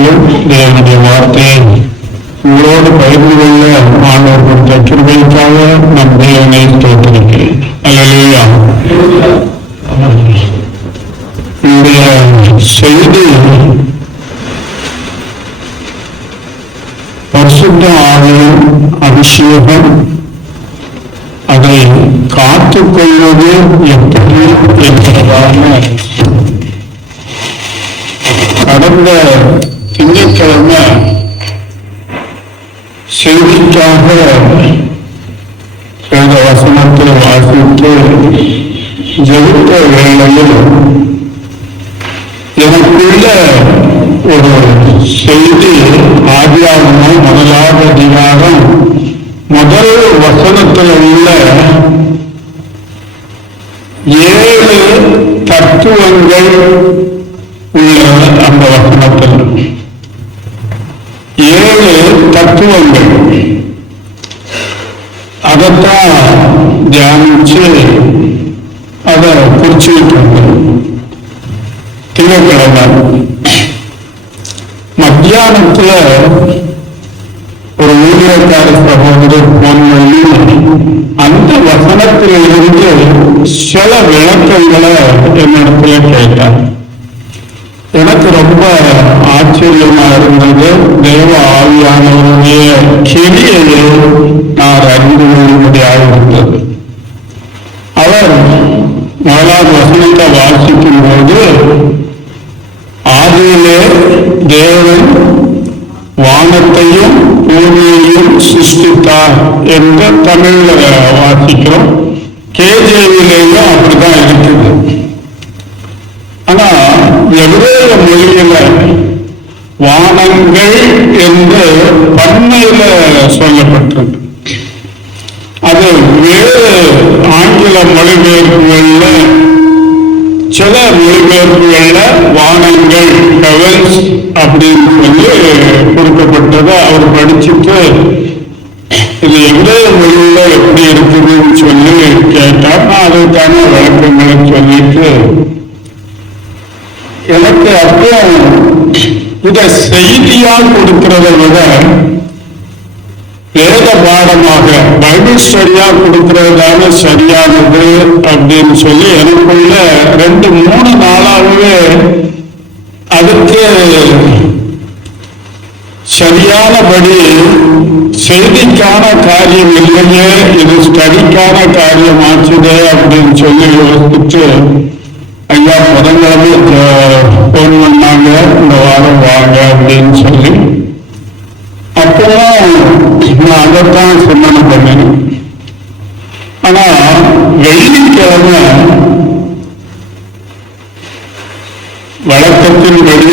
வேளையிலும் தேவனுடைய வார்த்தையை உங்களோடு பகிர்ந்து கொள்ள ஆண்டவர் கொடுத்த கிருபைக்காக நம் தேவனை ஸ்தோத்திரிக்கிறேன். அல்லேலூயா. இந்த செய்தி பரிசுத்த ஆவியின் அபிஷேகம், அதை காத்துக்கொள்வது எப்படி என்பதான கடந்த திங்கட்கிழமை செய்திக்காக வேத வசனத்தை வாசித்து ஜெபித்த வேளையில் எனக்குள்ள ஒரு செய்தி ஆதியாகமம் 1ஆம் அதிகாரம் முதல் வசனத்தில் உள்ள 7 தத்துவங்கள் உள்ள அந்த வசனத்தில் 7 தத்துவங்கள், அதைத்தான் தியானிச்சு அதை குறிச்சுக்கிட்டு இருந்தோம். திங்கட்கிழமை மத்தியானத்துல ஒரு ஊழியக்கார சகோதரர் போன் பண்ணி அந்த வசனத்தில் இருந்து சில விளக்கங்களை என்னிடத்துல கேட்டார். எனக்கு ரொம்ப ஆச்சரியமா இருந்தது. தேவ ஆவியானவருடைய கிரியையை நான் அறிந்து கொள்ளும்படியாக இருந்தது. அவர் 4ஆம் வசனத்தை வாசிக்கும் போது, ஆதியிலே தேவன் வானத்தையும் பூமியையும் சிருஷ்டித்தார் என்று தமிழ்ல வாசிக்கிறோம். கேஜேவிலேயும் அப்படிதான் இருக்குது. ஆனா எபிரேய மொழியில வானங்கள் என்று பன்மையில சொல்லப்பட்டிருக்கு. அது வேறு ஆங்கில மொழிபெயர்ப்புகள்ல, சில மொழிபெயர்ப்புகள்ல வானங்கள் ஹெவன்ஸ் அப்படின்னு சொல்லி கொடுக்கப்பட்டதை அவர் படிச்சுட்டு இது எபிரேய மொழியில எப்படி இருக்குதுன்னு சொல்லி கேட்டார். நான் அதற்கான விளக்கங்களை சொல்லிட்டு எனக்கு அப்புறம் இதை செய்தியா கொடுக்கிறத விட வேத பாடமாக பைபிள் ஸ்டடியா கொடுக்கிறதான சரியானது அப்படின்னு சொல்லி எனக்குள்ள 2-3 நாளாகவே அதுக்கு சரியானபடி செய்திக்கான காரியம் இல்லையே, இது ஸ்டடிக்கான காரியம் ஆச்சுதே அப்படின்னு சொல்லி யோசிச்சு ஐயா புதன்கிழமை போன் பண்ணாங்க, இந்த வாரம் வாங்க அப்படின்னு சொல்லி. அப்புறம் நான் அதைத்தான் சிந்தனை பண்ணேன். ஆனா வெள்ளிக்கிழமை வழக்கத்தின்படி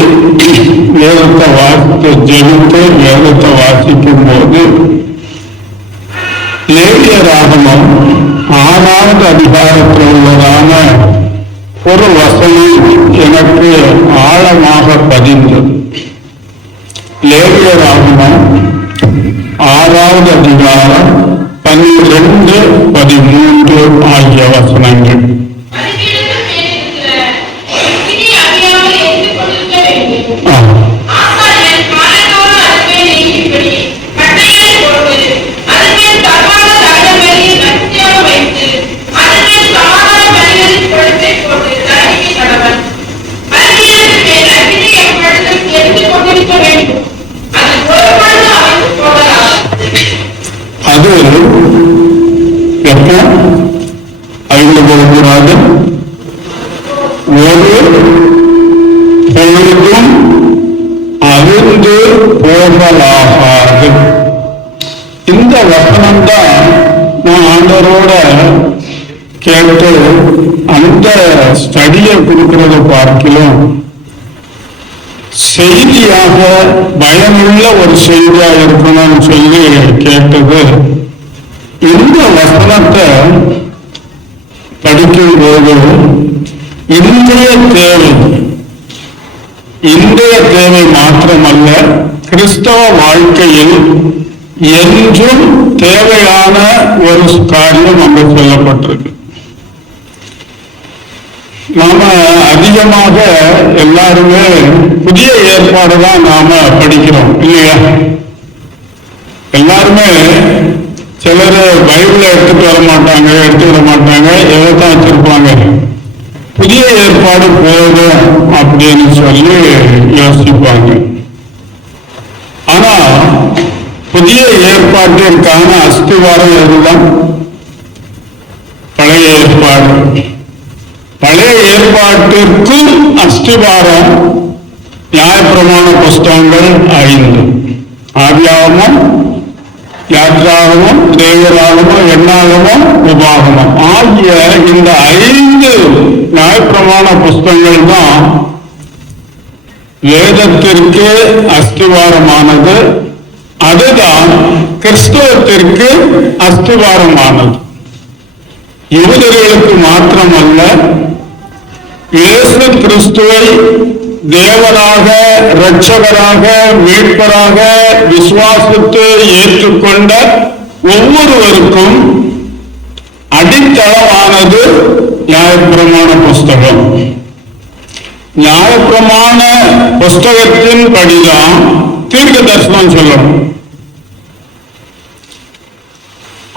வேதத்தை வாசித்து ஜெபித்து வேதத்தை வாசிக்கும் போது லேவியராகமம் 6ஆவது அதிகாரத்தில் உள்ளதான ஒரு வசனம் எனக்கு ஆழமாக பதிந்தது. லேவியராகமம் 6ஆவது அதிகாரம் 12, 13 ஆகிய வசனங்கள். அது எப்போ அழிந்து போகக்கூடாது, ஒரு பொழுதும் அழிந்து போகலாகாது. இந்த வசனம்தான் நான் ஆண்டவரோட கேட்டு அந்த ஸ்டடியை கொடுக்கிறத பார்க்கலாம் செய்தியாக பயனுள்ள ஒரு செய்தியா இருக்கணும்னு சொல்லி கேட்டது. இந்த வசனத்தை படிக்கும் போது இன்றைய தேவை மாத்திரமல்ல, கிறிஸ்தவ வாழ்க்கையில் என்றும் தேவையான ஒரு காரியம் அங்கு சொல்லப்பட்டிருக்கு. நாம அதிகமாக எல்லாருமே புதிய ஏற்பாடு தான் நாம படிக்கிறோம் இல்லையா? எல்லாருமே சிலர் பைபிளை எடுத்துட்டு வர மாட்டாங்க, எடுத்துக்கிட மாட்டாங்க, எதைத்தான் வச்சிருப்பாங்க, புதிய ஏற்பாடு போதும் அப்படின்னு சொல்லி யோசிப்பாங்க. ஆனா புதிய ஏற்பாட்டிற்கான அஸ்திவாரம் எதுதான்? பழைய ஏற்பாடு. பழைய ஏற்பாட்டிற்கும் அஸ்திவாரம் நியாயப்பிரமாண புஸ்தகங்கள் 5: ஆதியாகமம், யாத்திராகமம், லேவியராகமம், எண்ணாகமம், உபாகமம் ஆகிய இந்த 5 நியாயப்பிரமாண புஸ்தகங்கள் தான் வேதத்திற்கு அஸ்திவாரமானது. அதுதான் கிறிஸ்தவத்திற்கு அஸ்திவாரமானது. யூதர்களுக்கு மாத்திரமல்ல, இயேசு கிறிஸ்துவை தேவனாக, இரட்சகராக, மீட்பராக விசுவாசித்து ஏற்றுக்கொண்ட ஒவ்வொருவருக்கும் அடித்தளமானது நியாயப்பிரமாண புஸ்தகம். நியாயப்பிரமாண புஸ்தகத்தின் படிதான் தீர்க்க தரிசனம் சொல்லணும்.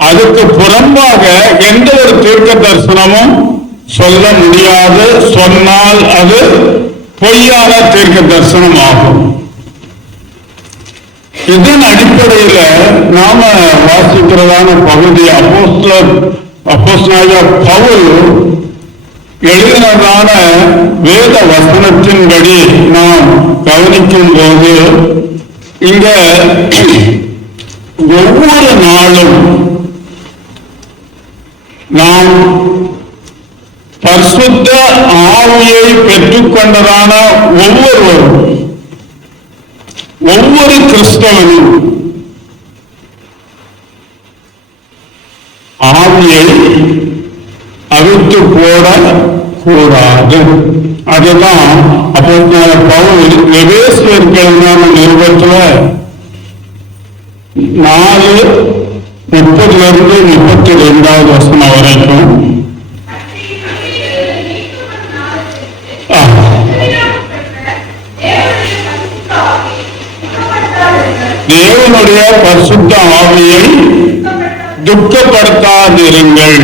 அதுக்கு புறம்பாக எந்த ஒரு தீர்க்க தரிசனமும் சொல்ல முடியாது. சொன்னால் அது பொய்யான தீர்க்க தரிசனம் ஆகும். இதன் அடிப்படையில நாம வாசிக்கிறதான பகுதி அப்போஸ்தலனாகிய பவுல் எழுதினதான வேத வசனத்தின்படி நாம் கவனிக்கும் போது இங்க ஒவ்வொரு நாளும் நாம் பரிசுத்த ஆவியை பெற்றுக்கொண்டதான ஒவ்வொருவரும், ஒவ்வொரு கிறிஸ்தவனும் ஆவியை அவிழ்த்து போட கூடாது. அதுதான் அப்போஸ்தலனாகிய பவுல் எபேசியர்க்கான நிருபத்துல 4:30 வசனம் வரைக்கும் தேவனுடைய பரிசுத்த ஆவியை துக்கப்படுத்தாதிருங்கள்.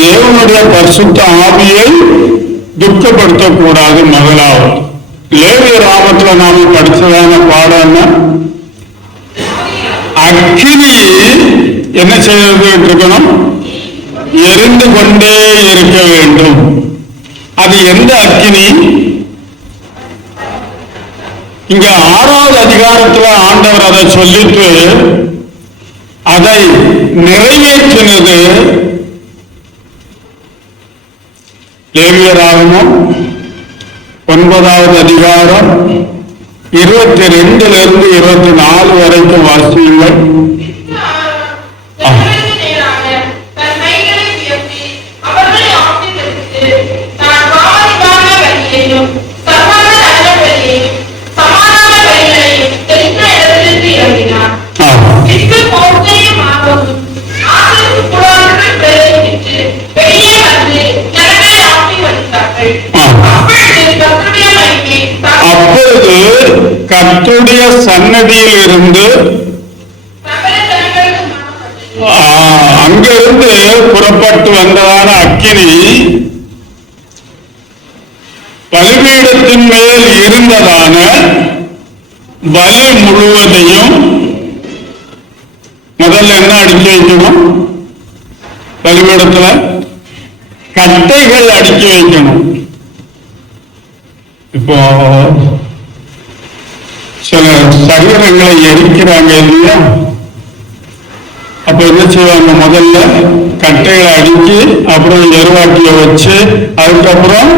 தேவனுடைய பரிசுத்த ஆவியை துக்கப்படுத்தக்கூடாது. முதலாவது லேவியராகமத்துல நாம படிச்சதான பாடம் அக்கினி என்ன செய்வது இருக்கணும்? எரிந்து கொண்டே இருக்க வேண்டும். அது எந்த அக்கினி? இங்க 6வது அதிகாரத்துல ஆண்டவர் அதை சொல்லிட்டு அதை நிறைவேற்றினது லேவியராகமம் 9வது அதிகாரம் 22 24 வரைக்கும் வாசியுங்கள். அப்பொழுது கர்த்தருடைய சன்னதியில் இருந்து அங்கிருந்து புறப்பட்டு வந்ததான அக்கினி பலிபீடத்தின் மேல் இருந்ததான பலி முழுவதையும் முதல்ல என்ன அடுக்கி வைக்கணும்? பலிபீடத்துல கட்டைகள் அடுக்கி வைக்கணும். இப்போ சில சரீரங்களை எரிக்கிறாங்க இல்லையா? அப்ப என்ன செய்வாங்க? முதல்ல கட்டைகளை அடுக்கி, அப்புறம் எருவாக்கிய வச்சு, அதுக்கப்புறம்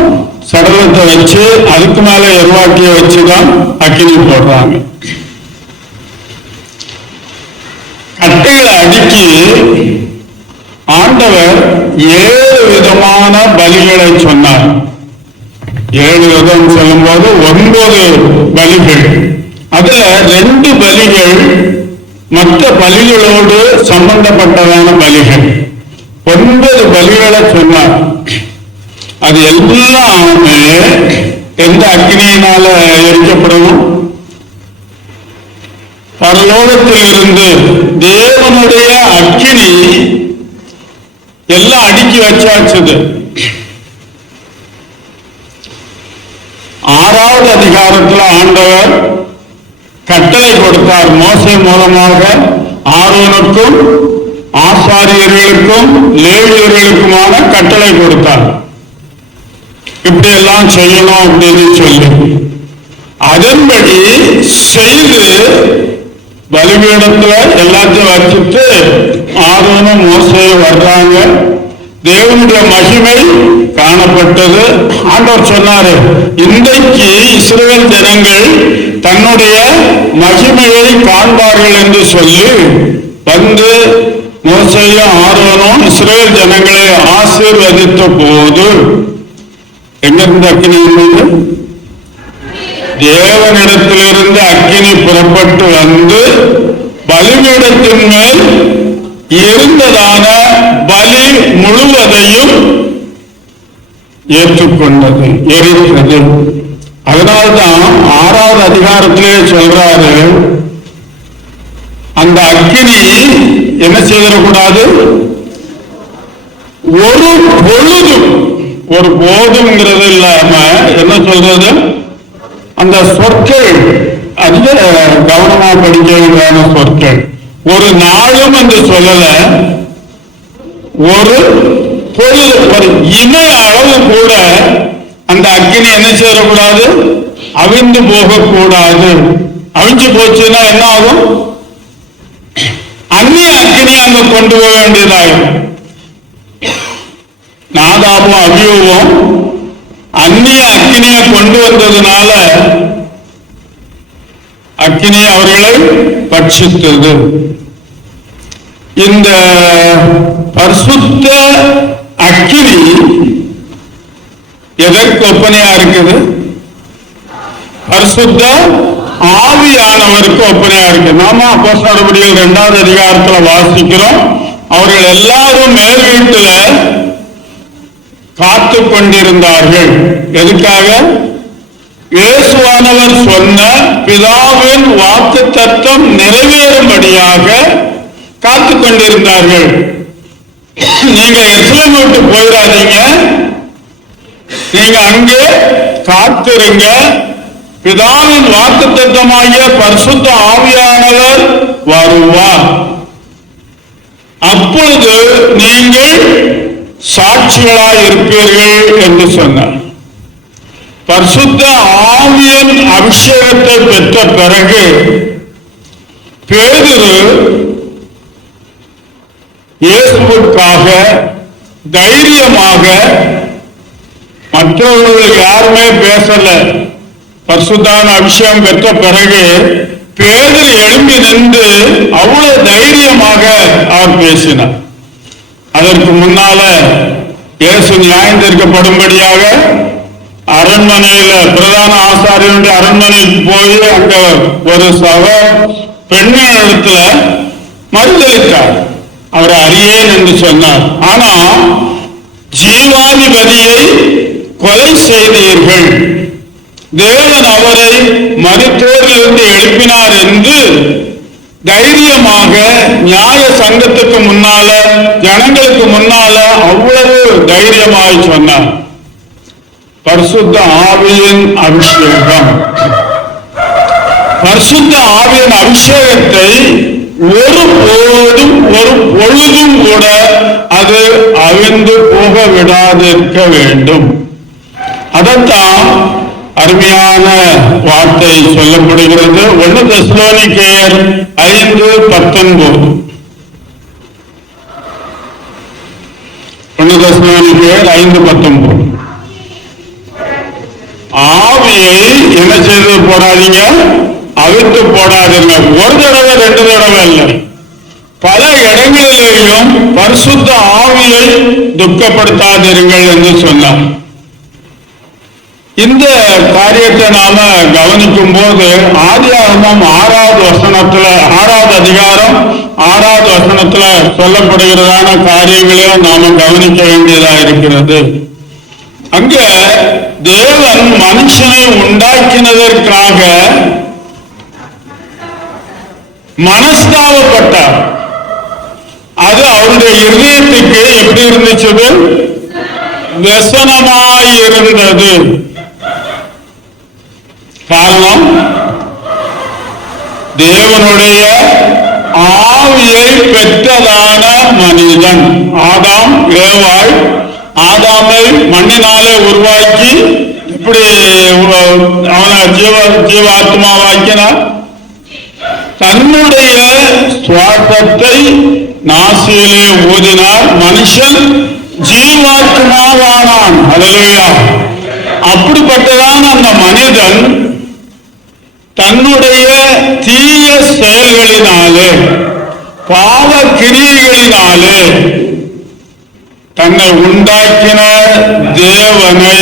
சடலத்தை வச்சு, அதுக்கு மேல எருவாக்கிய வச்சுதான் அக்கினி போடுறாங்க. கட்டைகளை அடுக்கி ஆண்டவர் 7 விதமான பலிகளை சொன்னார். 7 விதம் சொல்லும்போது 9 பலிகள். அதுல 2 பலிகள் மற்ற பலிகளோடு சம்பந்தப்பட்டதான பலிகள். 9 பலிகளை சொன்னார். அது எல்லாமே எந்த அக்னியினால எரிக்கப்படும்? பரலோகத்தில் இருந்து தேவனுடைய அக்கினி எல்லாம் அடுக்கி வச்சாச்சுது. 6வது அதிகாரத்தில் ஆண்டவர் கட்டளை கொடுத்தார். மோசே மூலமாக ஆரோனுக்கும் ஆசாரியர்களுக்கும் லேவியர்களுக்குமான கட்டளை கொடுத்தார். இப்படி எல்லாம் செய்யணும் அப்படின்னு சொல்லி அதன்படி செய்து பலிபீடத்துல எல்லாத்தையும் வச்சுட்டு ஆரோனும் மோசேயும் வர்றாங்க. தேவனுடைய மகிமை காணப்பட்டது. ஆண்டவர் சொன்னாரு, இன்றைக்கு இஸ்ரவேல் ஜனங்கள் தன்னுடைய மகிமையை காண்பார்கள் என்று சொல்லி வந்து மோசேயும் ஆரோனும் இஸ்ரவேல் ஜனங்களை ஆசீர்வதித்த போது எங்கிருந்து அக்கினி இருந்தது? தேவனிடத்திலிருந்து அக்கினி புறப்பட்டு வந்து பலிபீடத்தின் மேல் இருந்ததான பலி முழுவதையும் ஏற்றுக்கொண்டது, எரித்தது. அதனால்தான் 6வது அதிகாரத்திலே சொல்றாரு, அந்த அக்கினி என்ன செய்திடக்கூடாது? ஒரு பொழுதும், ஒரு போதுங்கிறது இல்லாம என்ன சொல்றது, அந்த சொற்கள் அதிக கவனமா படிக்க சொற்கள். ஒரு நாளும் என்று சொல்லல, ஒரு பொழுது, ஒரு இமய அளவு கூட அந்த அக்கினி என்ன செய்யக்கூடாது? அவிந்து போகக்கூடாது. அவிஞ்சு போச்சுன்னா என்ன ஆகும்? அந்நிய அக்கினி அங்க கொண்டு போக வேண்டியதாகும். நாதாபும் அபியூவும் அந்நிய அக்கினியை கொண்டு வந்ததுனால அக்கினி அவர்களை பட்சித்தது. இந்த பரிசுத்த அக்கினி எதற்கு ஒப்பனையா இருக்குது? பரிசுத்த ஆவியானவருக்கு ஒப்பனையா இருக்கு. நாம அப்போஸ்தலர் நடபடிகள் 2வது அதிகாரத்துல வாசிக்கிறோம். அவர்கள் எல்லாரும் மேல் வீட்டுல காத்து கொண்டிருந்தார்கள். எதுக்காக? இயேசுவானவர் சொன்ன பிதாவின் வாக்குத்தத்தம் நிறைவேறும்படியாக காத்து கொண்டிருந்தார்கள். நீங்க எருசலேம் விட்டு போயிடாதீங்க, நீங்க அங்கே காத்திருங்க, பிதாவின் வாக்குத்தத்தமாகிய பரிசுத்த ஆவியானவர் வருவார், அப்பொழுது நீங்கள் சாட்சிகளாய் இருப்பீர்கள் என்று சொன்னார். பரிசுத்த ஆவியின் அபிஷேகத்தை பெற்ற பிறகு பேதுரு இயேசுவுக்காக தைரியமாக, மற்றவர்கள் யாருமே பேசல, பரிசுத்தான அபிஷேகம் பெற்ற பிறகு பேதுரு எழும்பி நின்று அவ்வளவு தைரியமாக அவர் பேசினார். அதற்கு முன்னால இயேசு நியாயம் தீர்க்கப்படும்படியாக அரண்மனையில, பிரதான ஆசாரியனுடைய அரண்மனைக்கு போய் அங்க ஒரு பெண்ணின் இடத்துல மறுதளித்தார். அவர் அறியேன் என்று சொன்னார். ஆனா ஜீவாதிபதியை கொலை செய்தீர்கள், தேவன் அவரை மரித்தோரிலிருந்து எழுப்பினார் என்று தைரியமாக நியாய சங்கத்துக்கு முன்னால, ஜனங்களுக்கு முன்னால அவ்வளவு தைரியமாய் சொன்னார். பரிசுத்த ஆவியின் அபிஷேகம், பரிசுத்த ஆவியின் அபிஷேகத்தை ஒருபோதும் ஒரு பொழுதும் கூட அது அவிழ்ந்து போக விடாதிருக்க வேண்டும். அதத்தான் அருமையான வார்த்தை சொல்லப்படுகிறது. 1 தெசலோனிக்கேயர் 5:19. 1 தெசலோனிக்கேயர் 5:19. ஆவியை என்ன செய்து போடாதீங்க, அவிழ்த்து போடாதீங்க. ஒரு தடவை 2 தடவை இல்லை, பல இடங்களிலேயும் பரிசுத்த ஆவியை துக்கப்படுத்தாதிருங்கள் என்று சொன்னார். இந்த காரியத்தை நாம கவனிக்கும் போது ஆதியாகமம் 6வது அதிகாரம் 6வது வசனத்துல சொல்லப்படுகிறதான காரியங்களையும் நாம கவனிக்க வேண்டியதா இருக்கிறது. அங்க தேவன் மனுஷனை உண்டாக்கினதற்காக மனஸ்தாபப்பட்டார். அது அவருடைய இருதயத்துக்கு எப்படி இருந்துச்சு? व्यसनமாயிருந்தது. காரணம், தேவனுடைய ஆவியை பெற்றதான மனிதன் ஆதாம் ஏவாள் ஆதாமை மண்ணினாலே உருவாக்கி இப்படி அவனை ஜீவாத்மாவாக்கினார். தன்னுடைய சுவாசத்தை நாசியிலே ஊதினார். மனுஷன் ஜீவாத்மாவானான். அல்லேலூயா. அப்படிப்பட்டதான அந்த மனிதன் தன்னுடைய தீய செயல்களினாலே பாவ கிரியைகளினாலே தன்னை உண்டாக்கின தேவனை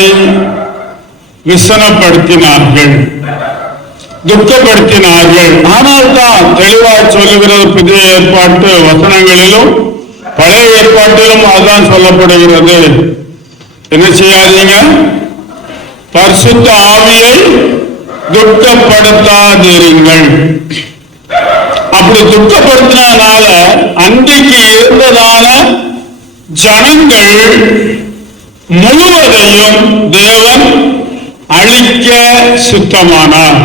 விசனப்படுத்தினார்கள், துக்கப்படுத்தினார்கள். ஆனால் தான் தெளிவாய் சொல்லுகிறது புதிய ஏற்பாட்டு வசனங்களிலும் பழைய ஏற்பாட்டிலும் அதுதான் சொல்லப்படுகிறது. என்ன செய்யாதீங்க? பரிசுத்த ஆவியை துக்கப்படுத்தாதிருங்கள். அப்படி துக்கப்படுத்தினால அன்றைக்கு இருந்ததான ஜனங்கள் முழுவதையும் தேவன் அழிக்க சித்தமானார்.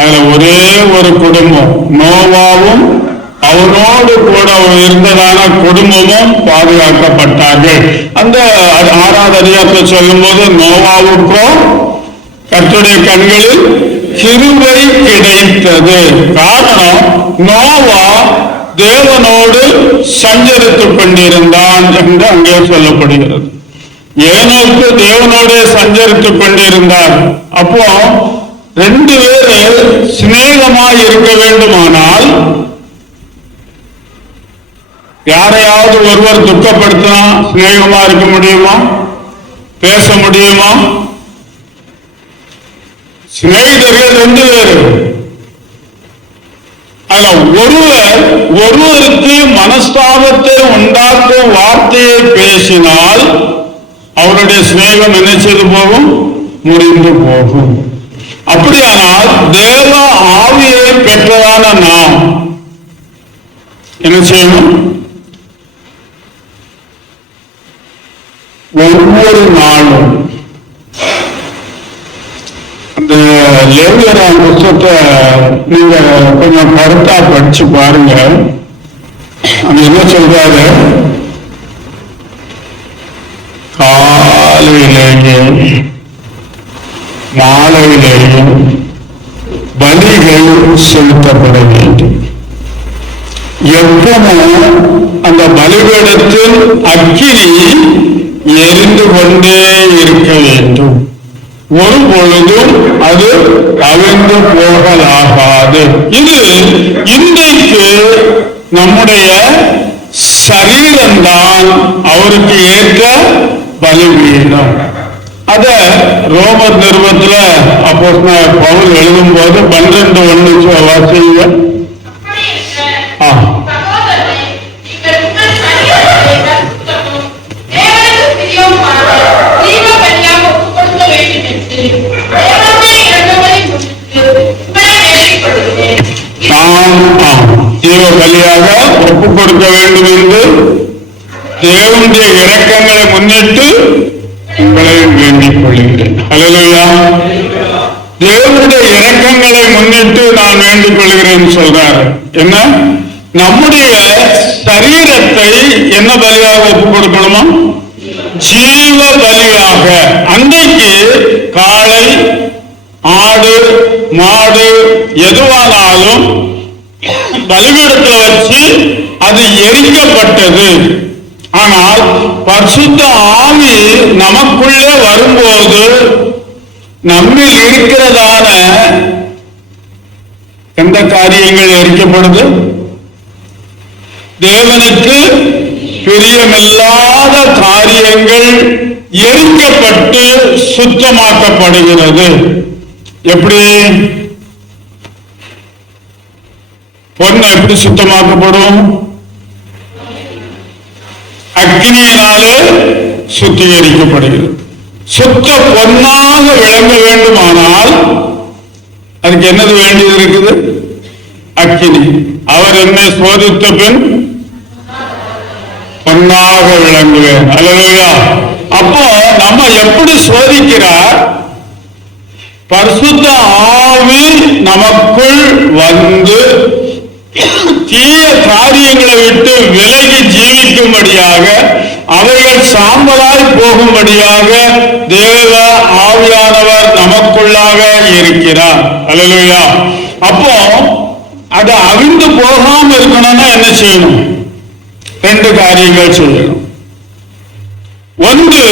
அதுல ஒரே ஒரு குடும்பம், நோவாவும் அவனோடு கூட இருந்ததான குடும்பமும் பாதுகாக்கப்பட்டார்கள். அந்த 6வது அதிகாரத்தை சொல்லும் போது நோவாவுக்கும் கர்த்தருடைய கண்களில் கிருபை கிடைத்தது. காரணம், நோவா தேவனோடு சஞ்சரித்துக் கொண்டிருந்தான் என்று அங்கே சொல்லப்படுகிறது. ஏனோக்கு தேவனோடு சஞ்சரித்துக் கொண்டிருந்தார். அப்போ 2 பேர் சிநேகமாய் இருக்க வேண்டுமானால் யாரையாவது ஒருவர் துக்கப்படுத்தினா சிநேகமா இருக்க முடியுமா? பேச முடியுமா? சிநேகிதர்கள் 2 பேர். அதுல ஒருவருக்கு மனஸ்தாபத்தை உண்டாக்கும் வார்த்தையை பேசினால் அவருடைய சிநேகம் என்ன செய்து போகும்? முறிந்து போகும். அப்படியானால் தேவ ஆவியை பெற்றதான நாம் என்ன செய்யணும்? ஒவ்வொரு நாளும் அந்த லேவியரான புத்தகத்தை நீங்க கொஞ்சம் கருத்தா படிச்சு பாருங்க. அது என்ன சொல்றாரு? காலையிலேயும் மாலையிலேயும் பலிகள் செலுத்தப்பட வேண்டும். எப்பவும் அந்த பலிபீடத்தில் அக்கினி எரிந்து கொண்டே இருக்க வேண்டும். ஒரு பொழுதும் அது அவிழ்ந்து போகலாகாது. இது இன்றைக்கு நம்முடைய சரீரம்தான் அவருக்கு ஏற்ற பலிபீடம். அத ரோமர் நிருபத்துல அப்போஸ்தலனாகிய பவுல் எழுதும் போது 12:1 வாசிங்க. ஜீவ பலியாக ஒப்பு கொடுக்க வேண்டும் என்று தேவனுடைய இரக்கங்களை முன்னிட்டு உங்களை வேண்டிக் கொள்கிறேன். அல்லேலூயா. தேவனுடைய இரக்கங்களை முன்னிட்டு நான் வேண்டிக் கொள்கிறேன் சொல்றாரு. என்ன? நம்முடைய சரீரத்தை என்ன பலியாக ஒப்பு கொடுக்கணுமா? ஜீவ பலியாக. அன்றைக்கு காளை, ஆடு, மாடு எதுவானாலும் பலிபீடத்தில் வச்சு அது எரிக்கப்பட்டது. ஆனால் பரிசுத்த ஆவி நமக்குள்ளே வரும்போது நம்மில் இருக்கிறதான எந்த காரியங்கள் எரிக்கப்படுது? தேவனுக்கு பிரியமில்லாத காரியங்கள் எரிக்கப்பட்டு சுத்தமாக்கப்படுகிறது. எப்படி? பொண்ணு எப்படி சுத்தமாக்கப்படும்? அக்னியினாலே சுத்திகரிக்கப்படுகிறது. சுத்த பொன்னாக விளங்க வேண்டுமானால் அதுக்கு என்னது வேண்டியது இருக்குது? அக்கினி. அவர் என்னை சோதித்த பின் பொன்னாக விளங்குவேன். அல்லேலூயா. அப்போ நம்ம எப்படி சோதிக்கிறார்? பரிசுத்த ஆவி நமக்குள் வந்து தீய காரியங்களை விட்டு விலகி ஜீவிக்கும்படியாக, அவைகள் சாம்பலாய் போகும்படியாக தேவ ஆவியானவர் நமக்குள்ளாக இருக்கிறார். அல்லேலூயா. அப்போ அது அவிழ்ந்து போகாம இருக்கணும்னா என்ன செய்யணும்? 2 காரியங்கள் செய்யணும். ஒன்று,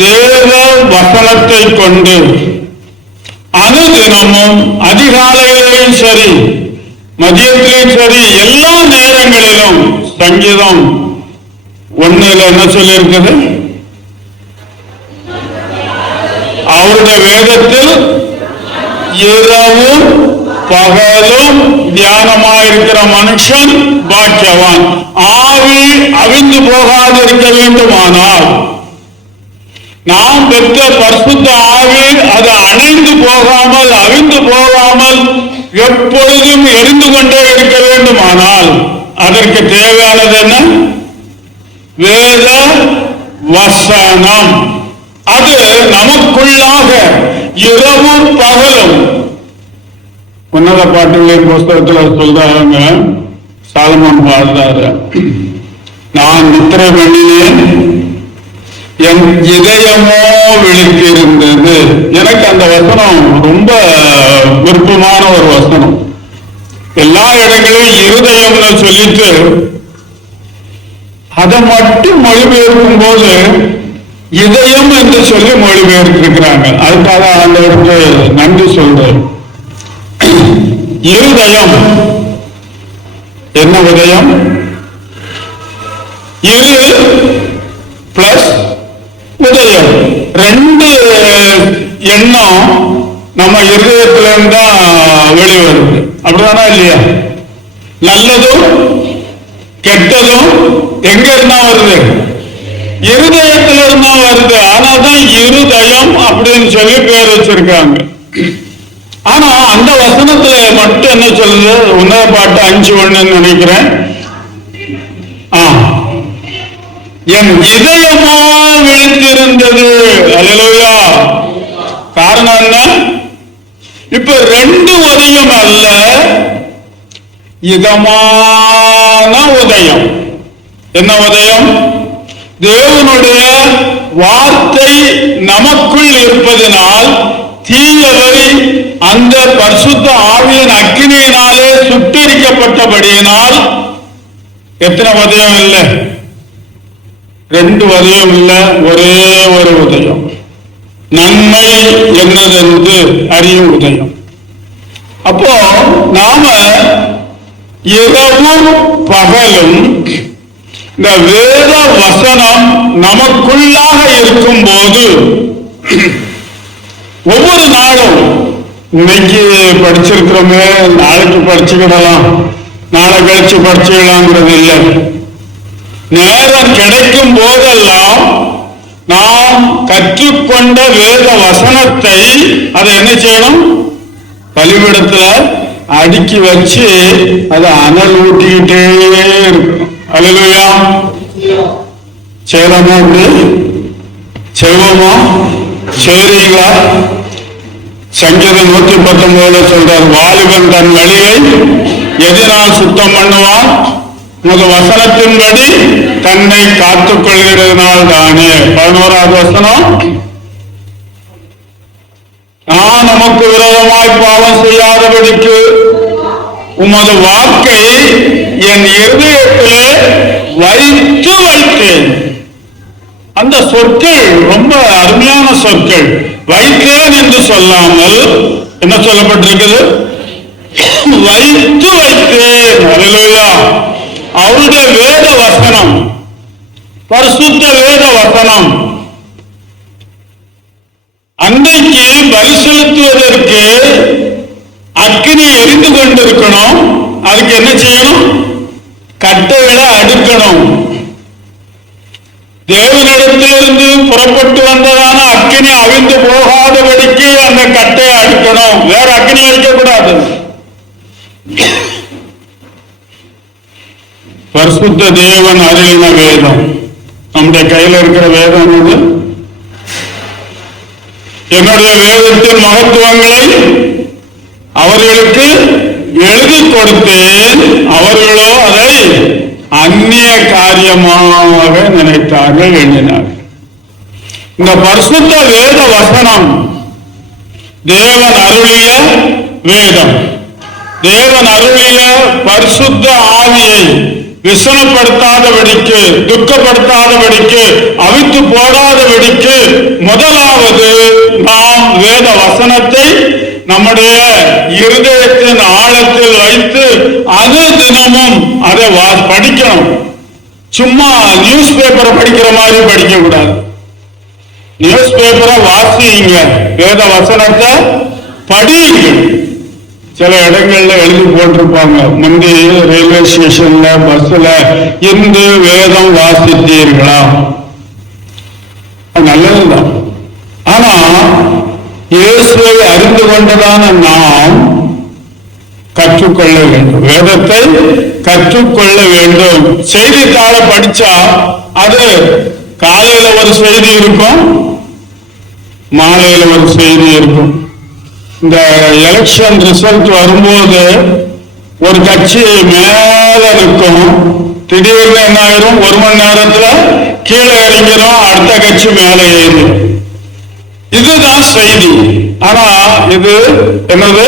தேவ வசனத்தை கொண்டு அனுதினமும் அதிகாலையிலையும் சரி மதியத்திலையும் சரி எல்லா நேரங்களிலும், சங்கீதம் 1 என்ன சொல்லி இருக்குது? அவருடைய வேதத்தில் இரவும் பகலும் தியானமாயிருக்கிற மனுஷன் பாக்கியவான். ஆவி அவிந்து போகாது இருக்க வேண்டுமானால், நாம் பெற்ற பரிசுத்த ஆவி அது அணைந்து போகாமல் அவிந்து போகாமல் எப்பொழுதும் எரிந்து கொண்டே இருக்க வேண்டுமானால் அதற்கு தேவையானது என்ன? வேத வசனம். அது நமக்குள்ளாக இரவும் பகலும். உன்னத பாட்டுகளின் புஸ்தகத்தில் சொல்றாங்க, சாலமோன் பாடுறாரு, நான் நித்திரை பண்ணினேன், என் இதயமோ விழித்திருந்தது. எனக்கு அந்த வசனம் ரொம்ப விருப்பமான ஒரு வசனம். எல்லா இடங்களிலும் இருதயம்னு சொல்லிட்டு அதை மட்டும் மொழிபெயர்க்கும் போது இதயம் என்று சொல்லி மொழிபெயர்த்திருக்கிறாங்க. அதுக்காக ஆண்டவருக்கு நன்றி சொல்றேன். இருதயம் என்ன? உதயம் இரு பிளஸ் உதயம், 2 எண்ணம் நம்ம இருதயத்துல இருந்தா வெளிவருது. அப்படிதானா இல்லையா? நல்லதும் கெட்டதும் எங்க இருந்தா வருது? இருதயத்துல இருந்தா வருது. ஆனாதான் இருதயம் அப்படின்னு சொல்லி பேர் வச்சிருக்காங்க. ஆனா அந்த வசனத்துல மட்டும் என்ன சொல்லுது? உன்னத பாட்டு 5:1 நினைக்கிறேன். என் இதயமோ விழித்திருந்தது. அல்லேலூயா. காரணம் என்ன? இப்ப 2 உதயம் அல்ல, இதமான உதயம். என்ன உதயம்? தேவனுடைய வார்த்தை நமக்குள் இருப்பதனால் தீயவை அந்த பரிசுத்த ஆவியின் அக்கினியினாலே சுட்டரிக்கப்பட்டபடியினால் எத்தனை உதயம் இல்லை? 2 உதயம் இல்லை, ஒரே ஒரு உதயம். நன்மை என்னதென்று அறியும் உதயம். அப்போ நாம இரவும் பகலும் இந்த வேத வசனம் நமக்குள்ளாக இருக்கும் போது ஒவ்வொரு நாளும், இன்னைக்கு படிச்சிருக்கிறோமே நாளைக்கு படிச்சுக்கிடலாம், நாளை கழிச்சு படிச்சுக்கலாங்கிறது இல்லை. நேரம் கிடைக்கும் போதெல்லாம் நாம் கற்றுக்கொண்ட வேத வசனத்தை அதை என்ன செய்யணும்? பலிபீடத்துல அடுக்கி வச்சு அதை அனல் ஊட்டிக்கிட்டே இருக்கணும். அல்லேலூயா. செய்யலாமா? அப்படி செய்வோமா? செய்றீங்களா? சங்கீதம் 119 சொல்றார், வாலிபன் தன் வழியை எதிரால் சுத்தம் பண்ணுவான், உமது வசனத்தின்படி தன்னை காத்துக் கொள்கிறதுனால் தானே. 11வது வசனம், நான் நமக்கு விரோதமாய் பாவம் செய்யாதபடிக்கு உமது வாக்கை என் இருதயத்திலே வைத்து வைத்தேன். அந்த சொற்கள் ரொம்ப அருமையான சொற்கள். வைத்தேன் என்று சொல்லாமல் என்ன சொல்லப்பட்டிருக்கிறது? வைத்து வைத்தேன். அல்லேலூயா. அவருடைய வேத வசனம், பரிசுத்த வேத வசனம். அன்றைக்கு பலி செலுத்துவதற்கு அக்கினி எரிந்து கொண்டிருக்கணும். அதுக்கு என்ன செய்யணும்? கட்டைகளை அடுக்கணும். தேவனிடத்திலிருந்து புறப்பட்டு வந்ததான அக்கினி அவிழ்ந்து போகாதபடிக்கு அந்த கட்டையை அடுக்கணும். வேற அக்கினி அடிக்கக்கூடாது. பரிசுத்த தேவன் அருளின வேதம், நம்முடைய கையில் இருக்கிற வேதம் இது. என்னுடைய வேதத்தின் மகத்துவங்களை அவர்களுக்கு எழுதி கொடுத்தேன், அவர்களோ அதை அந்நிய காரியமாக நினைத்தார்கள், எண்ணினார்கள். இந்த பரிசுத்த வேத வசனம் தேவன் அருளிய வேதம், தேவன் அருளிய பரிசுத்த ஆவியை விசனப்படுத்தாதபடிக்கு, துக்கப்படுத்தாதபடிக்கு, அவித்து போடாதபடிக்கு முதலாவது நாம் வேத வசனத்தை நம்முடைய இருதயத்தின் ஆழத்தில் வைத்து அது தினமும் அதை படிக்கணும். சும்மா நியூஸ் பேப்பரை படிக்கிற மாதிரி படிக்க கூடாது. நியூஸ் பேப்பரை வாசிங்க, வேத வசனத்தை படிங்க. சில இடங்கள்ல எழுதி போட்டிருப்பாங்க, முந்தி ரயில்வே ஸ்டேஷன்ல பஸ்ல இந்து வேதம் வாசித்தீர்களா? நல்லதுதான். ஆனா இயேசுவை அறிந்து கொண்டதான நாம் கற்றுக்கொள்ள வேண்டும், வேதத்தை கற்றுக்கொள்ள வேண்டும். செய்தித்தாளை படிச்சா அது காலையில ஒரு செய்தி இருக்கும், மாலையில ஒரு செய்தி இருக்கும். இந்த எலெக்ஷன் ரிசல்ட் வரும்போது ஒரு கட்சி மேல இருக்கும், திடீர்னு என்ன ஆயிரும், ஒரு மணி நேரத்துல கீழே இறங்கிடும், அடுத்த கட்சி மேல ஏறும். இதுதான் செய்தி. ஆனா இது என்னது,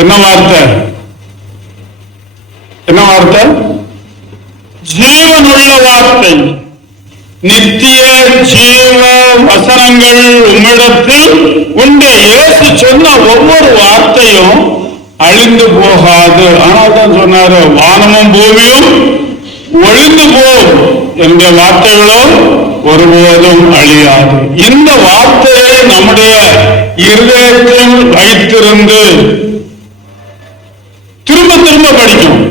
என்ன வார்த்தை? என்ன வார்த்தை? ஜீவனுள்ள வார்த்தை, நித்திய ஜீவ வசனங்கள் உம்மிடத்தில் உண்டு. இயேசு சொன்ன ஒவ்வொரு வார்த்தையும் அழிந்து போகாது. ஆனால் தான் சொன்னாரு, வானமும் பூமியும் ஒழிந்து போகும், என்ற வார்த்தைகளோ ஒருபோதும் அழியாது. இந்த வார்த்தையை நம்முடைய இருதயத்தில் வைத்திருந்து திரும்ப திரும்ப படிக்கணும்.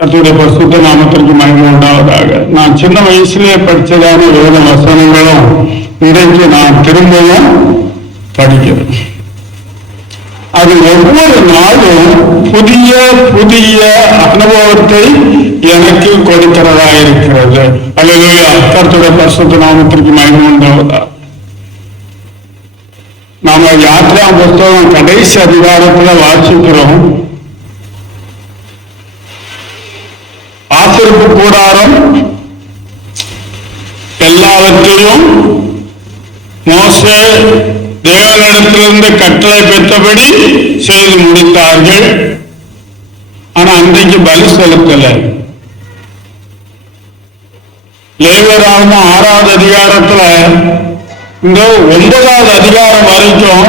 கர்த்தருடைய பரிசுத்த நாமத்திற்கு மகிமை உண்டாவதாக. நான் சின்ன வயசுலேயே படிச்சதான வேத வசனங்களும் இன்றைக்கு நான் திரும்பவும் படிக்கிறேன். அது ஒவ்வொரு நாளும் புதிய புதிய அனுபவத்தை எனக்கு கொடுக்கிறதா இருக்கிறது. அல்லேலூயா. கர்த்தருடைய பரிசுத்த நாமத்திற்கு மகிமை உண்டாவதாக. நாம யாத்ரா புத்தகம் கடைசி அதிகாரத்துல வாசிக்கிறோம். ஆசரிப்பு கூடாரம் எல்லாவற்றையும் மோசே தேவனிடத்திலிருந்து கட்டளை பெற்றபடி செய்து முடித்தார்கள். ஆனா அன்றைக்கு பலி செலுத்தல. லேவியராகமம் 6வது அதிகாரத்துல இந்த 9வது அதிகாரம் வரைக்கும்,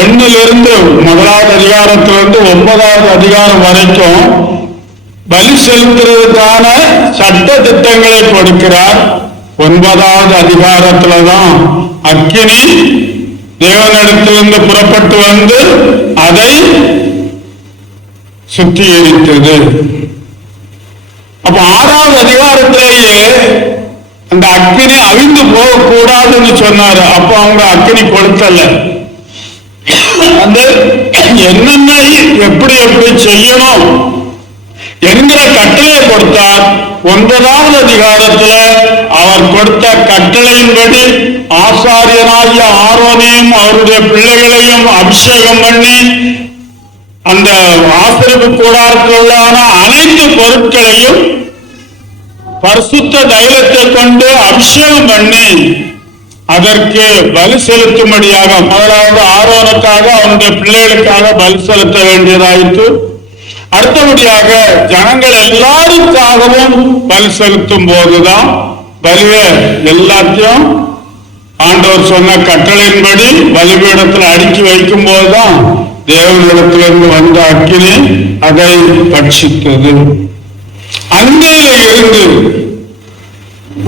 1லிருந்து 1வது அதிகாரத்திலிருந்து 9வது அதிகாரம் வரைக்கும் பலி செலுத்துறதுக்கான சட்ட திட்டங்களை கொடுக்கிறார். 9வது அதிகாரத்துலதான் அக்கினி தேவனிடத்திலிருந்து புறப்பட்டு வந்து அதை சுத்திகரித்தது. அப்ப 6வது அதிகாரத்திலேயே அந்த அக்கினி அழிந்து போகக்கூடாதுன்னு சொன்னாரு. அப்ப அவங்க அக்கினி கொடுத்தல, அந்த என்னென்ன எப்படி எப்படி செய்யணும் என்கிற கட்டளை கொடுத்தார். 9வது அதிகாரத்துல அவர் கொடுத்த கட்டளையின்படி ஆசாரியனாகிய ஆரோனையும் அவருடைய பிள்ளைகளையும் அபிஷேகம் பண்ணி அந்த ஆசரிப்பு கூடாரத்திலுள்ளான அனைத்து பொருட்களையும் பரிசுத்த தைலத்தை கொண்டு அபிஷேகம் பண்ணி அதற்கு பலி செலுத்தும்படியாக முதலாவது ஆரோனுக்காக அவனுடைய பிள்ளைகளுக்காக பலி செலுத்த வேண்டியதாயிற்று. அடுத்தபடியாக ஜனங்கள் எல்லாருக்காகவும் பலி செலுத்தும் போதுதான் பலிய எல்லாத்தையும் ஆண்டவர் சொன்ன கட்டளையின்படி பலிபீடத்தில் அடுக்கி வைக்கும் போதுதான் தேவனிடத்திலிருந்து வந்த அக்கினி அதை பட்சித்தது. அன்றையில இருந்து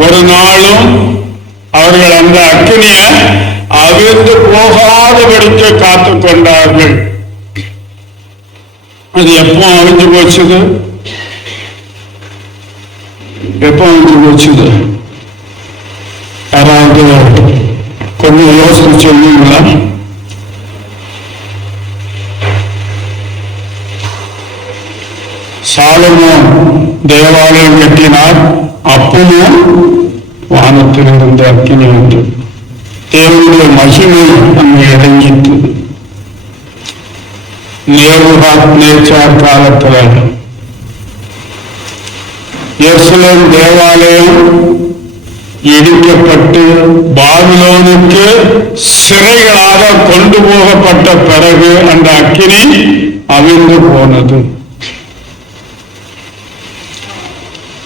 ஒரு நாளும் அவர்கள் அந்த அக்கினிய அவிழ்ந்து போகாதபடிக்க காத்துக் கொண்டார்கள். அது எப்போ அவிஞ்சு போச்சுது? எப்போ அவிஞ்சு போச்சுது? யாராவது கொஞ்சம் யோசனை சொல்லுங்களா? சாலமோன் தேவாலயம் கட்டினார். அப்பவும் வானத்தில் இருந்த அக்கினி ஒன்று தேவனுடைய மகிமை அங்கு இறங்கிட்டு. நேபுகாத்நேச்சார் காலத்தில் எருசலேம் தேவாலயம் இடிக்கப்பட்டு பாபிலோனுக்கு சிறைகளாக கொண்டு போகப்பட்ட பிறகு அந்த அக்கினி அவிழ்ந்து போனது.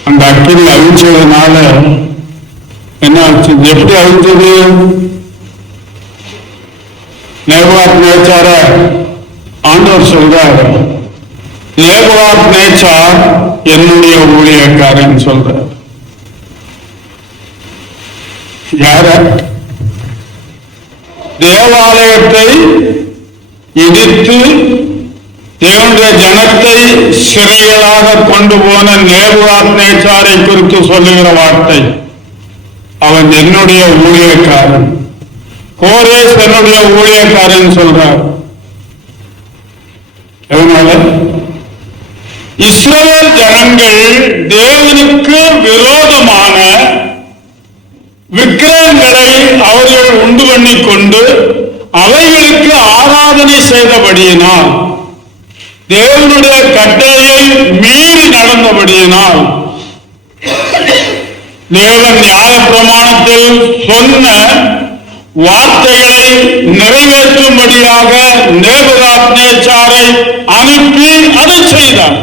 அந்த அக்கினி அழிச்சதுனால என்ன ஆச்சு? எப்படி அழிஞ்சது? நேபுகாத்நேச்சார ஆண்டவர் சொல்றாரு, நேபுகாத்நேச்சார் என்னுடைய ஊழியக்காரன் சொல்றார். யார? தேவாலயத்தை இடித்து தேவனுடைய ஜனத்தை சிறைகளாக கொண்டு போன நேபுகாத்நேச்சாரை குறித்து சொல்லுகிற வார்த்தை, அவன் என்னுடைய ஊழியக்காரன். கோரேஸ் என்னுடைய ஊழியக்காரன் சொல்றார். எதனால? இஸ்ரவேல் ஜனங்கள் தேவனுக்கு விரோதமான விக்கிரகங்களை அவர்கள் உண்டு பண்ணி கொண்டு அவைகளுக்கு ஆராதனை செய்தபடியினால், தேவனுடைய கட்டளையை மீறி நடந்தபடியினால், தேவன் நியாய பிரமாணத்தில் சொன்ன வார்த்தைகளை நிறைவேற்றும்படியாக நேபுகாத்நேச்சாரை அனுப்பி அதை செய்தார்.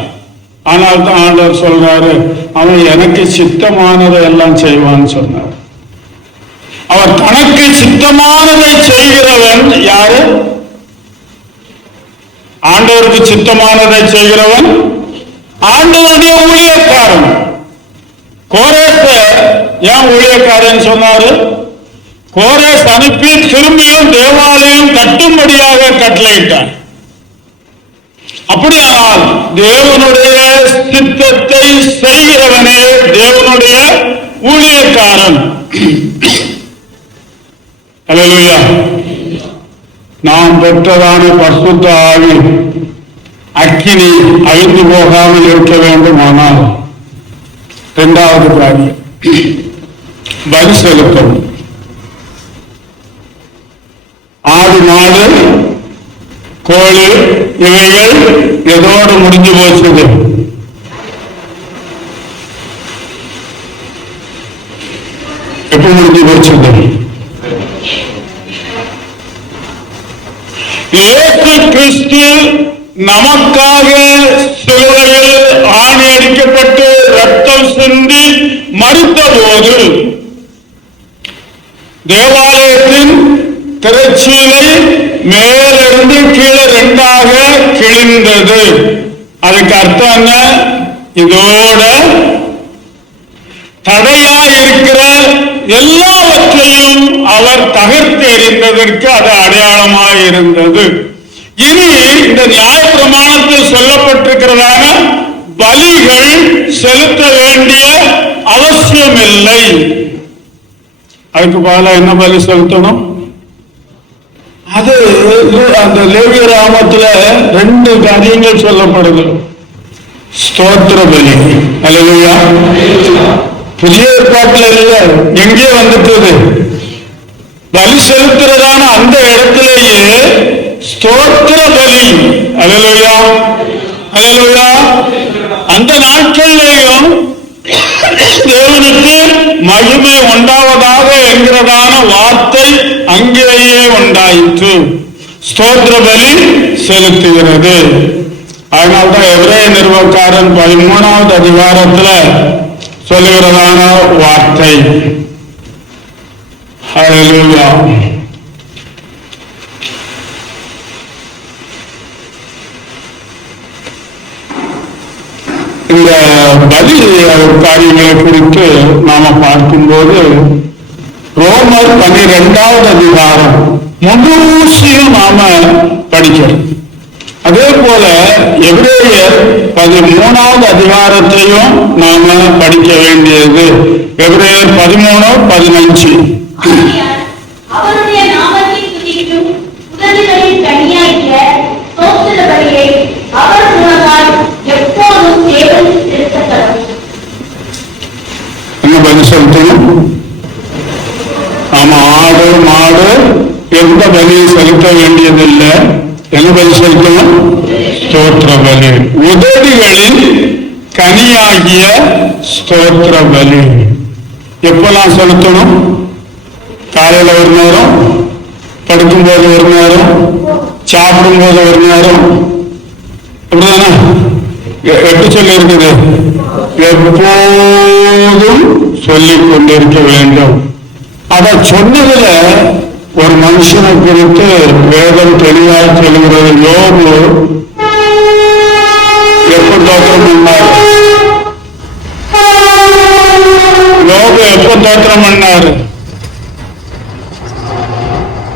ஆனால் தான் ஆண்டவர் சொல்றாரு, அவன் எனக்கு சித்தமானதை எல்லாம் செய்வான்னு சொன்னார். அவர் தனக்கு சித்தமானதை செய்கிறவன் யாரு? ஆண்டவருக்கு சித்தமானதை செய்கிறவன் ஆண்டவருடைய ஊழியக்காரன். கோரேச ஏன் ஊழியக்காரன் சொன்னாரு? கோரேஸ் அனுப்பி திரும்பியும் தேவாலயம் கட்டும்படியாக கட்டளையிட்டான். அப்படியானால் தேவனுடைய சித்தத்தை செய்கிறவனே தேவனுடைய ஊழியக்காரன். அல்லேலூயா. நாம் பெற்றதான பரிசுத்த ஆவி அக்கினி அழிந்து போகாமல் இருக்க வேண்டுமானால் இரண்டாவது காரியம் பலி செலுத்தவும். ஆடு மாடு கோழி இவைகள் எதோடு முடிஞ்சு போச்சது? எப்படி முடிஞ்சு போச்சது? இயேசு கிறிஸ்து நமக்காக சிலுவையில் ஆணி அடிக்கப்பட்டு ரத்தம் சிந்தி மரித்த போது தேவாலயத்தின் திரைச்சீலை மேலிருந்து கீழே இரண்டாக கிழிந்தது. அதுக்கு அர்த்தம் என்ன? இதோட தடையா இருக்கிற எல்லாவற்றையும் அவர் தகர்த்து எறிந்ததற்கு அது அடையாளமாக இருந்தது. இனி இந்த நியாய பிரமாணத்தில் சொல்லப்பட்டிருக்கிறதான பலிகள் செலுத்த வேண்டிய அவசியமில்லை. அதுக்கு பதிலா என்ன பலி செலுத்தணும்? அது அந்த லேவிய ராமத்துல 2 காரியங்கள் சொல்லப்படுது. ஸ்தோத்திர பலி. அல்லேலூயா. புதிய ஏற்பாட்டில் இல்ல, எங்கே வந்துட்டது? பலி செலுத்துறதான அந்த இடத்திலேயே ஸ்தோத்திர பலி. அல்லேலூயா. அல்லேலூயா. அந்த நாட்களிலேயும் தேவனுக்கு மகிமை உண்டாவதாக என்கிறதான வார்த்தை அங்கேயே உண்டாயிற்று. ஸ்தோத்திர பலி செலுத்துகிறது. அதனால்தான் எபிரேய நிருபக்காரன் 13வது அதிகாரத்துல சொல்லுகிறதான வார்த்தை. ஹல்லேலூயா. இந்த பலி காரியங்களை குறித்து நாம பார்க்கும்போது ரோமர் 12வது அதிகாரம் முழுசியும் நாம படிக்கிறோம். அதே போல எபிரேயர் 13வது அதிகாரத்தையும் நாம படிக்க வேண்டியது. எபிரேயர் 13:15. அவருடைய நாமத்தை துதிக்கும் உதடுகளின் கனியாகிய ஸ்தோத்திர பலியை அவர் முன்னால் எப்போதும் தேவனுக்கு செலுத்தப்படும். என்ன பதில் செலுத்தணும்? ஆமா, ஆடு மாடு எந்த பலியை செலுத்த வேண்டியதில்லை. என்ன பலி செலுத்தணும்? ஸ்தோத்திர பலி. உதடுகளின் கனியாகிய ஸ்தோத்திர பலி எப்பெல்லாம் செலுத்தணும்? காலையில ஒரு நேரம், படுக்கும்போது ஒரு நேரம், சாப்பிடும்போது ஒரு நேரம். அப்படிதானே? எப்படி சொல்லி இருக்குது? எப்போதும் சொல்லிக் கொண்டிருக்க வேண்டும். அத சொன்னதுல ஒரு மனுஷனை குறித்து வேதம் தெளிவாக சொல்லுகிறது. யோபு எப்ப தோற்றம் பண்ணார்? யோபு எப்ப தோற்றம் பண்ணாரு?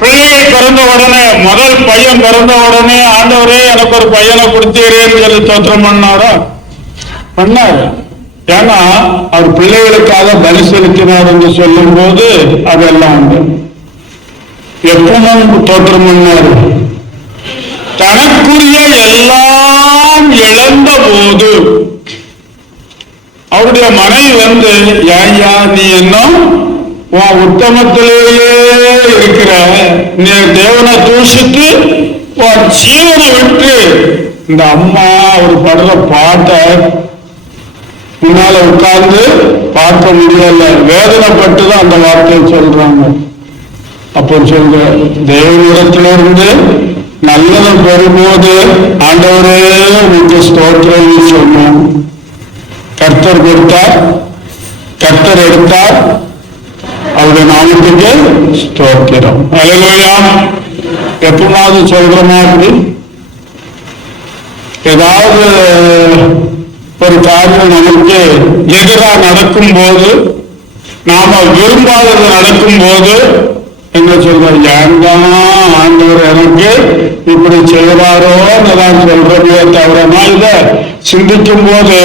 பிள்ளைகள் பிறந்த உடனே, முதல் பையன் பிறந்த உடனே, ஆண்டவரே எனக்கு ஒரு பையனை கொடுத்தீரேன்னு சொல்லி தோற்றம் பண்ணாரா? பண்ணாரு. ஏன்னா அவர் பிள்ளைகளுக்காக பலி செலுத்தினார் என்று சொல்லும் போது அதெல்லாம் உண்டு. எப்பவும் தோற்றம் பண்ணாரு. தனக்குரிய எல்லாம் இழந்த போது அவருடைய மனைவி வந்து, ஏய்யா நீ இன்னும் உன் உத்தமத்திலேயே இருக்கிற, நீ தேவனை தூஷித்து உன் ஜீவனை விட்டு, இந்த அம்மா ஒரு படுற பாட்டை முன்னால உட்கார்ந்து பார்க்க முடியல, வேதனைப்பட்டுதான் அந்த வார்த்தையை சொல்றாங்க. அப்போ சொல்ற, தேவனிடத்திலிருந்து நல்லதை பெறும்போது ஆண்டவரே உங்களுக்கு ஸ்தோத்திரம் சொன்னோம். கர்த்தர் கொடுத்தார், கர்த்தர் எடுத்தார், அவருடைய நாமத்துக்கு ஸ்தோத்திரம். அல்லேலூயா. எப்பமாவது சொல்றோமா? அப்படி ஏதாவது ஒரு காரியம் நமக்கு எதிராக நடக்கும் போது, நாம விரும்பாதது நடக்கும் போது என்ன சொல்றோம்? ஏன்தான் ஆண்டவர் எனக்கு இப்படி செய்வாரோன்னு தான் சொல்றதே தவிர, நான் இதை சிந்திக்கும் போது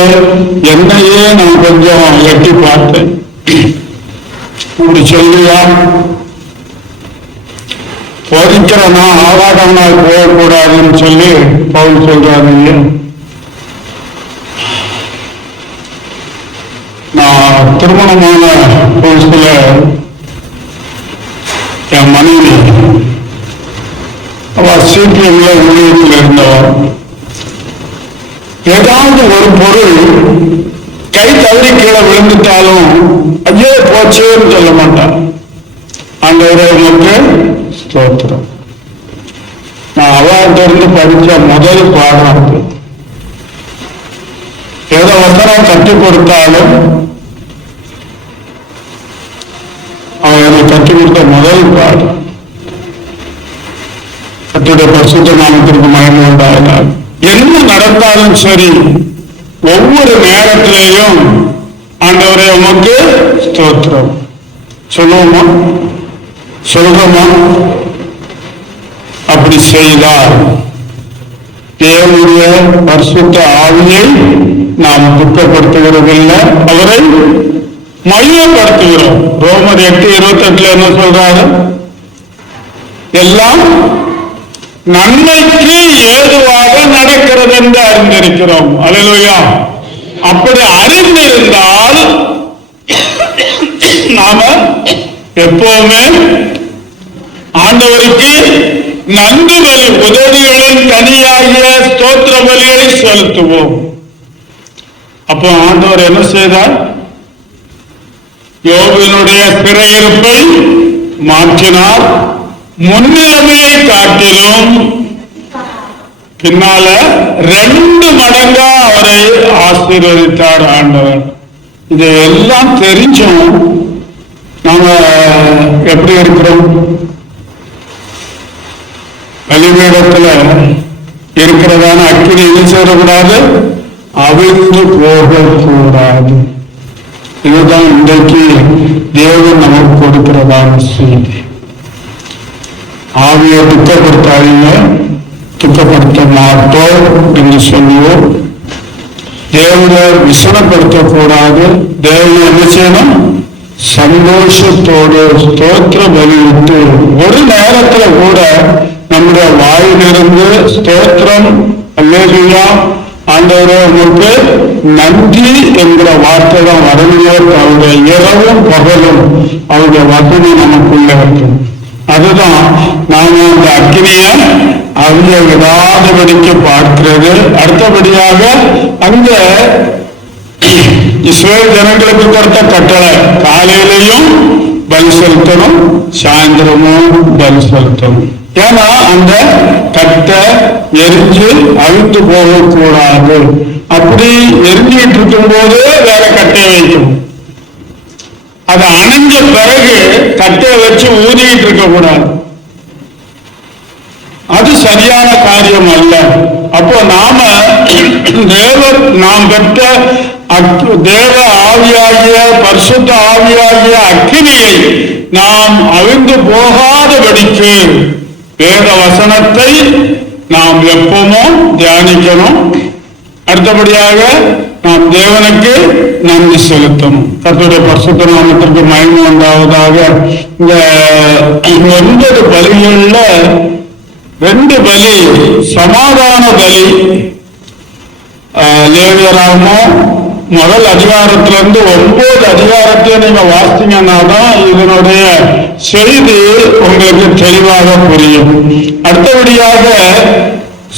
என்னையே நான் கொஞ்சம் எட்டி பார்த்தேன். இப்படி சொல்லியா போதிக்கிறனா ஆவாடம்னா போகக்கூடாதுன்னு சொல்லி பவுல் சொல்றாரு. நான் திருமணமான புதுசுல என் மனைவி அவ சிபிஎம்ல ஊழியத்தில் இருந்தவர். ஏதாவது ஒரு பொருள் கை தவறி கீழே விழுந்துட்டாலும் ஐயோ போச்சேன்னு சொல்ல மாட்டான். ஆண்டவரே உமக்கு ஸ்தோத்திரம். நான் அவர்கிட்ட இருந்து படிச்ச முதல் பாடம். ஏதோ வசனம் கற்றுக் கொடுத்தாலும் அவன் எனக்கு கற்றுக் கொடுத்த முதல் பாடம், கர்த்தருடைய பரிசுத்த நாமத்திற்கு மகிமை உண்டாயினார். என்ன நடந்தாலும் சரி, ஒவ்வொரு நேரத்திலேயும் ஆண்டவரே உமக்கு ஸ்தோத்திரம் சொல்லுவோமா? சொல்றோமா? அப்படி செய்தார் தேவனுடைய பரிசுத்த ஆவியை நாம் துக்கப்படுத்துகிறதில்லை, அவரை மகிமைப்படுத்துகிறோம். ரோமர் 8:28 என்ன சொல்றாரு? எல்லாம் நன்மைக்கு ஏதுவாக நடக்கிறது என்று அறிந்திருக்கிறோம். அல்லேலூயா. அப்படி அறிந்திருந்தால் நாம எப்பவுமே ஆண்டவருக்கு நன்றி பலி, உதவிகளின் கனியாகிய ஸ்தோத்திர பலியை செலுத்துவோம். அப்போ ஆண்டவர் என்ன செய்தார்? யோபினுடைய சிறையிருப்பை மாற்றினார். முன்னிலைமையை காட்டிலும் பின்னால 2 மடங்கா அவரை ஆசீர்வதித்தார் ஆண்டவர். இதையெல்லாம் தெரிஞ்சும் நாம எப்படி இருக்கிறோம்? பலிபீடத்துல இருக்கிறதான அக்கினி என்ன செய்யக்கூடாது? அவிழ்ந்து போகக்கூடாது. இதுதான் இன்றைக்கு தேவன் நமக்கு கொடுக்கிறதான செய்தி. ஆவியை துக்கப்படுத்தாதீங்க, துக்கப்படுத்த மாட்டோம் என்று சொல்லுவோம். தேவனை விசனப்படுத்தக்கூடாது. தேவனை என்ன செய்யணும்? சந்தோஷத்தோடு ஸ்தோத்திர பலியிட்டு ஒரு நேரத்துல கூட நம்முடைய வாயிலிருந்து ஸ்தோத்திரம் அல்லேலூயா ஆண்டவரே உங்களுக்கு நன்றி என்கிற வார்த்தை தான் வரணுமே தவிர இரவும் பகலும் அவருடைய வசனம் நமக்குள்ள இருக்கும். அதுதான் நாம அந்த அக்கினியை அவிய விடாதபடிக்கு பார்க்கிறது. அடுத்தபடியாக அந்த இஸ்ரேல் ஜனங்களுக்கு கொடுத்த கட்டளை, காலையிலையும் பலி செலுத்தணும், சாயந்தரமும் பலி செலுத்தணும். ஏன்னா அந்த கட்டை எரிஞ்சு அவிழ்ந்து போகக்கூடாது. அப்படி எரிஞ்சிட்டு இருக்கும் போது வேற கட்டையை வைக்கணும். அது அணைஞ்ச பிறகு கட்டையை வச்சு ஊதிட்டு இருக்க கூடாது. அது சரியான காரியம் அல்ல. அப்போ நாம நாம் பெற்ற தேவ ஆவியாகிய பரிசுத்த ஆவியாகிய அக்கினியை நாம் அவிழ்ந்து போகாதபடிக்கு வேத வசனத்தை நாம் எப்பவும் தியானிக்கணும். அடுத்தபடியாக நாம் தேவனுக்கு நன்றி செலுத்தணும். கர்த்தருடைய பரிசுத்த நாமத்திற்கு மகிமை உண்டாவதாக. இந்த 9 பலிகள்ல 2 பலி சமாதான பலி. லேவியராகமம் முதல் அதிகாரத்திலிருந்து 9 அதிகாரத்தையும் நீங்க வாசித்தீங்கன்னா தான் இதனுடைய செய்தி உங்களுக்கு தெளிவாக புரியும். அடுத்தபடியாக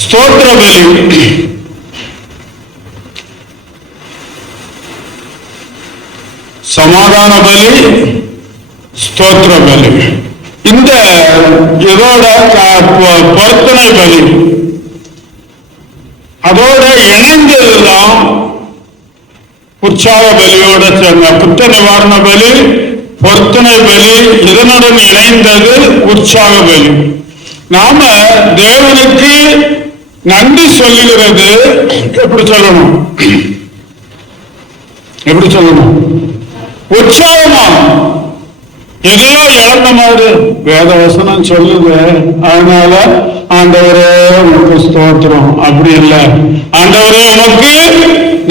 ஸ்தோத்திர பலி. சமாதான பலி, ஸ்தோத்திர பலி. இந்த இதோட பொருத்தனை பலி அதோட இணைந்ததுதான் உற்சாக பலியோட சேர்ந்த குற்ற நிவாரண பலி, பொருத்தனை பலி. இதனுடன் இணைந்தது உற்சாக பலி. நாம தேவனுக்கு நன்றி சொல்லுகிறது எப்படி சொல்லணும்? எப்படி சொல்லணும்? உற்சாகமா. எதையோ இழந்த மாதிரி வேதவசனம் சொல்லுது. அதனால ஆண்டவரே உனக்கு ஸ்தோத்திரம். அப்படி இல்லை. ஆண்டவரே உனக்கு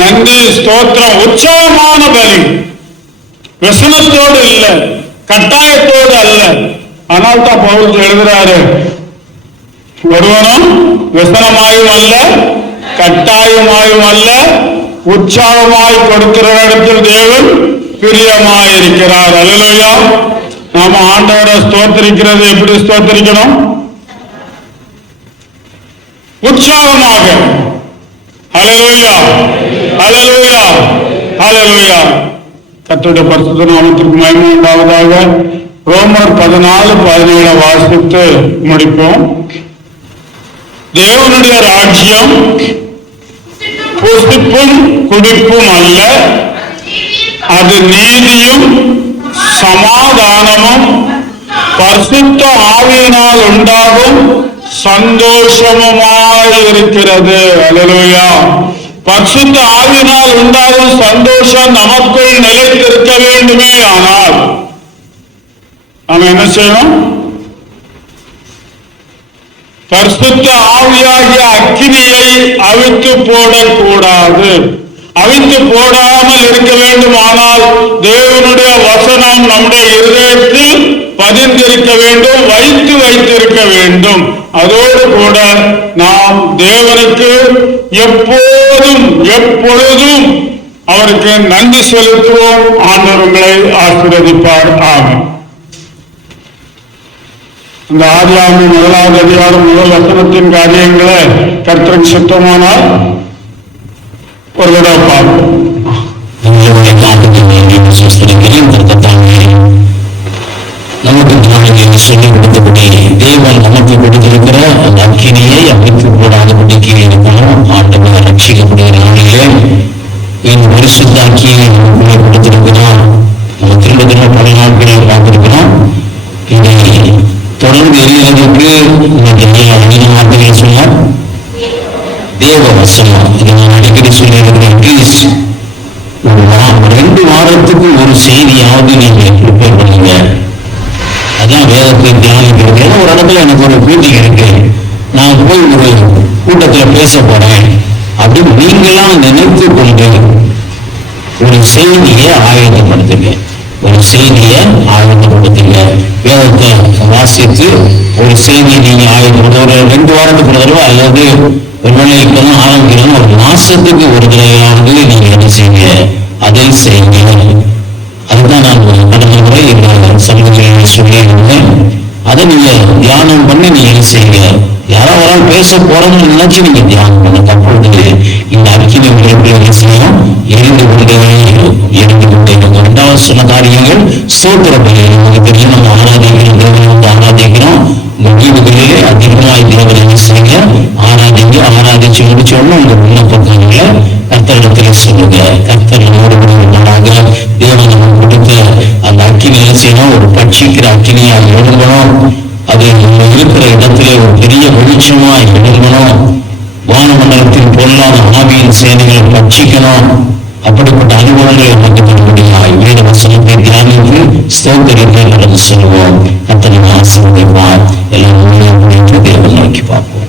நன்றி ஸ்தோத்திரம். உற்சாகமான பலி. வசனத்தோடு இல்லை, கட்டாயத்தோடு அல்ல. ஆனால் தான் பவுல் எழுதுறாரு, ஒருவனும் வசனமாயும் அல்ல, கட்டாயமாயும் அல்ல, உற்சாகமாய் கொடுக்கிற இடத்தில் தேவன் பிரியமாயிருக்கிறார். அல்லேலூயா. நாம ஆண்டவரை ஸ்தோத்திரிக்கிறது எப்படி ஸ்தோத்திரிக்கணும்? உற்சாகமாக. அல்லேலூயா, அல்லேலூயா, அல்லேலூயா. கர்த்தருடைய பரிசுத்த நாமத்திற்கு மகிமை உண்டாவதாக. ரோமர் 14:17 வாசித்து முடிப்போம். தேவனுடைய ராஜ்யம் புசிப்பும் குடிப்பும் அல்ல, அது நீதியும் சமாதானமும் பரிசுத்த ஆவியினால் உண்டாகும் சந்தோஷமுமாய் இருக்கிறது. அல்லேலூயா. பரிசுத்த ஆவியினால் உண்டாகும் சந்தோஷம் நமக்குள் நிலைத்திருக்க வேண்டுமே. ஆனால் நாம் என்ன செய்யணும்? பரிசுத்த ஆவியாகிய அக்கினியை அவிழ்த்து போடக்கூடாது. அவிழ்த்து போடாமல் இருக்க வேண்டுமானால் தேவனுடைய வசனம் நம்முடைய இருதயத்தில் பதிந்திருக்க வேண்டும், வைத்திருக்க வேண்டும். அதோடு கூட நாம் தேவனுக்கு எப்போதும் எப்பொழுதும் அவருக்கு நன்றி செலுத்துவோம். ஆண்டவர்களை ஆசீர்வதிப்பார். ஆமென். இந்த ஆதியாகமம் 1வது அதிகாரம் 1 வசனத்தின் காரியங்களை கர்த்தருக்கு சித்தமானால் ஒரு தடவை பார்ப்போம். நமக்கு சொல்லி கொடுத்தபடி தேவன் நமக்கு கொடுத்திருக்கிற அந்த அக்கினியை அமைத்து போடாதபடிக்கு இருக்கணும். ஆண்டவர் ரட்சிக்கக்கூடிய நாளிலே இந்த பரிசுத்த அக்கினியை நமக்குள்ளே கொடுத்திருக்கிறார். நம்ம திரும்ப திரும்ப பல நாட்களை பார்த்திருக்கிறோம். இதை தொடர்ந்து எரியறதுக்கு இன்னைக்கு 5 வார்த்தைகள் சொன்னார். தேவ வசனம். இதை நான் அடிக்கடி சொல்லியிருக்கிறேன். ப்ளீஸ் ஒரு 2 வாரத்துக்கு ஒரு செய்தியாவது நீங்க ப்ரிப்பேர் பண்ணுங்க. அதான் வேதத்தை தியானிக்கிறது. ஏன்னா ஒரு இடத்துல எனக்கு ஒரு மீட்டிங் இருக்கு, நான் போய் ஒரு கூட்டத்துல பேச போறேன் அப்படின்னு நீங்களாம் நினைத்து கொண்டு ஒரு செய்தியை ஆயத்தப்படுத்துங்க. ஒரு செய்தியை ஆயத்தப்படுத்துங்க. வேதத்தை வாசித்து ஒரு செய்தியை நீங்க ஆயத்தப்படுத்த ஒரு 2 வாரத்துக்கு ஒரு தடவை, அல்லது ஒருவேளை இப்பதான் ஆரம்பிக்கணும், ஒரு மாசத்துக்கு ஒரு தடவையாவது நீங்க என்ன செய்யுங்க, அதை செய்யுங்க. அதுதான் நான் கடந்த முறை சமூகத்தில் சொல்லியிருந்தேன். அதை நீங்க தியானம் பண்ணி நீங்க என்ன செய்யுங்க. யாராவது பேச போறோம்னு நினைச்சு நீங்க தியானம் பண்ணுங்க. அப்பொழுது இந்த அக்கினி விளைவுகளை செய்யும் எரிந்து கொண்டே இருக்கும். 2வது சொன்ன காரியங்கள் ஸ்தோத்திர பலி. நமக்கு தெரியும், நம்ம ஆராதிக்கிறோம், தேவனை ஆராதிக்கிறோம். உங்க வீடுகளிலே அதிகமாய் தேவனை செய்யுங்க, ஆராதிங்க. ஆராதிச்சு முடிச்ச உடனே உங்க விண்ணப்பங்களை கர்த்தரிடத்திலே சொல்லுங்க. கர்த்தர் நம்மோடு நாளாக தேவன் நம்ம கொடுத்த அந்த அக்கினி செய்யணும், ஒரு பட்சிக்கிற அக்கினியா எழுங்கணும். அது நம்ம இருக்கிற இடத்திலே ஒரு பெரிய வெளிச்சமாய் எழுங்கணும். வானமண்டலத்தின் பொருளாத ஆவியின் சேனைகளை பட்சிக்கணும். அப்படிப்பட்ட அனுபவங்களை நமக்கு தர முடியாது. வேத வசனத்தை தியானித்து ஸ்தோத்திரத்தை நடந்து சொல்லுவோம். கர்த்தர் ஆசீர்வதிப்பார். எல்லாம் தேவன் நோக்கி பார்ப்போம்.